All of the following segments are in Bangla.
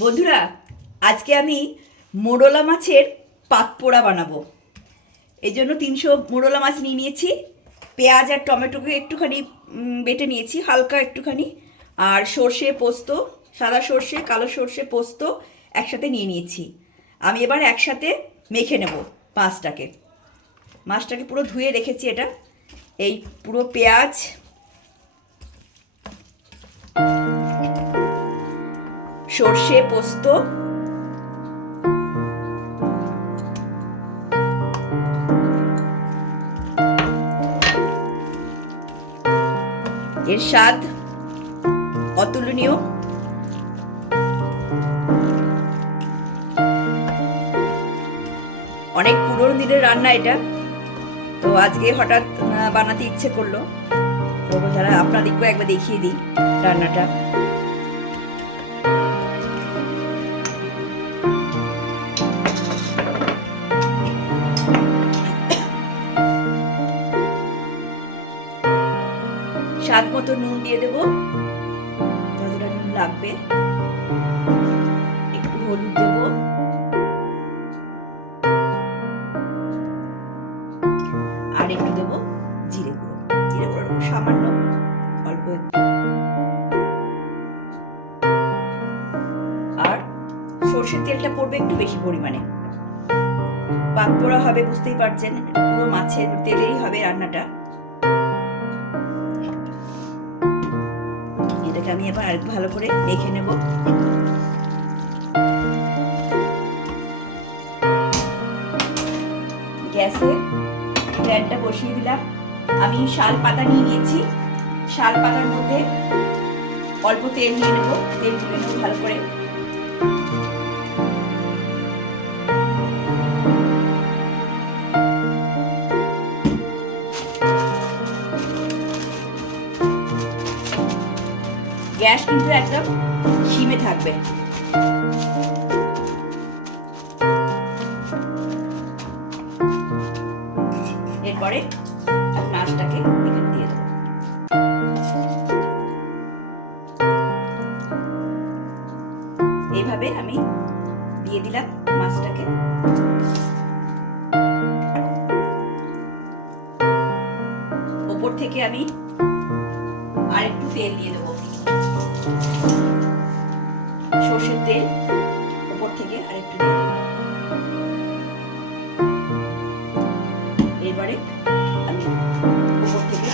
বন্ধুরা, আজকে আমি মোড়লা মাছের পাতপোড়া বানাবো। এই জন্য তিনশো মোড়লা মাছ নিয়ে নিয়েছি। পেঁয়াজ আর টমেটোকে একটুখানি বেটে নিয়েছি, হালকা একটুখানি। আর সর্ষে পোস্ত, সাদা সর্ষে, কালো সর্ষে পোস্ত একসাথে নিয়ে নিয়েছি। আমি এবার একসাথে মেখে নেব মাছটাকে। মাছটাকে পুরো ধুয়ে রেখেছি এটা। এই পুরো পেঁয়াজ সর্ষে পোস্ত। এর স্বাদ অতুলনীয়। অনেক পুরনো দিনের রান্না এটা। তো আজকে হঠাৎ বানাতে ইচ্ছে করল। তো যারা আপনাদেরকেও একবার দেখিয়ে দিই রান্নাটা। স্বাদ মতো নুন দিয়ে দেবো। যতটা নুন লাগবে, একটু হলুদ দেবো। আর একটু দেবো জিরে গুঁড়ো। জিরে গুঁড়ো সামান্য, অল্প একটু। আর সর্ষের তেলটা পড়বে একটু বেশি পরিমাণে। পাকপোড়া হবে, বুঝতেই পারছেন। পুরো মাছের তেলেই হবে রান্নাটা। আমি এবার আরেক ভালো করে মেখে নেব। গ্যাসে প্যানটা বসিয়ে দিলাম। আমি শাল পাতা নিয়ে নিয়েছি। শাল পাতার মধ্যে অল্প তেল নিয়ে নেব। তেল ভালো করে গ্যাস কিন্তু একদম সিমে থাকবে। এরপরে মাছটাকে এখানে দিয়ে দেবো। এইভাবে আমি দিয়ে দিলাম মাছটাকে। ওপর থেকে আমি আর একটু তেল দিয়ে দেবো। তেল উপর থেকে আরেকটু দিয়ে এবারে আমি উপর থেকে।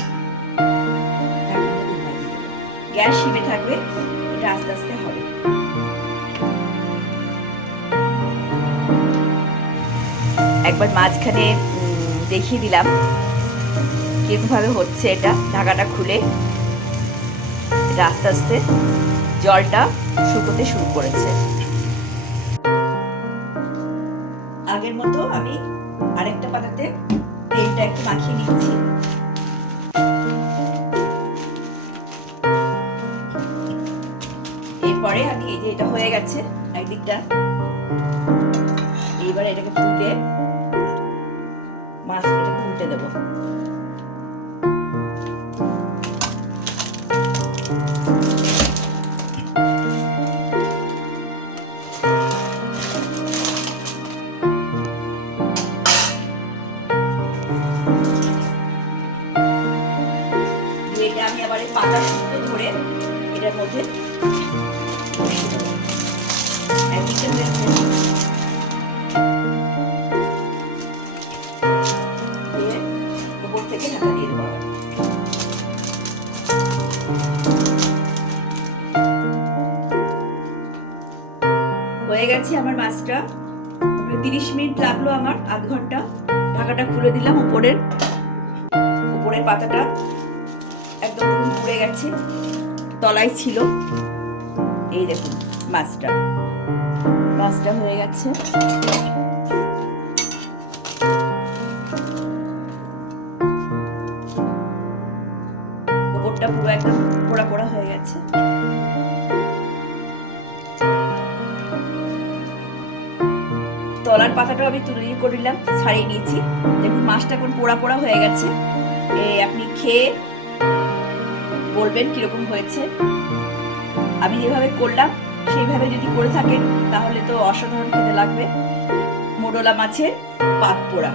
গ্যাস শিমে থাকবে, এটা আস্তে আস্তে হবে একবার মাঝখানে দেখিয়ে দিলাম কিরকমভাবে হচ্ছে এটা, ঢাকাটা খুলে, এটা আস্তে আস্তে জলটা শুকোতে শুরু করেছে। আগের মতো আমি আরেকটা পাতাতে তেলটা একটু মাখিয়ে নিচ্ছি। এরপরে আমি এই যে এটা হয়ে গেছে একদিকটা, এইবার এটাকে তুলে মাছ এটাকে উল্টে দেবো। এটা আমি আবার এই পাতা শুক্তো ধরে এটার মধ্যে উপর থেকে হয়ে গেছে আমার মাছটা তিরিশ মিনিট লাগল আমার, আধ ঘণ্টা। ঢাকাটা খুলে দিলাম উপরের। উপরের পাতাটা একদম পুড়ে গেছে, তলায় ছিল। এই দেখুন মাছটা মাছটা হয়ে গেছে। উপরটা পুরো একদম পোড়া পোড়া হয়ে গেছে। তলার পাতাটাও আমি তুলে করে করিলাম, ছাড়িয়ে নিয়েছি। দেখুন, মাছটা এখন পোড়া পোড়া হয়ে গেছে। এ, আপনি খেয়ে বলবেন কীরকম হয়েছে। আমি যেভাবে করলাম, সেইভাবে যদি করে থাকেন, তাহলে তো অসাধারণ খেতে লাগবে। মোডলা মাছের পাত পোড়া।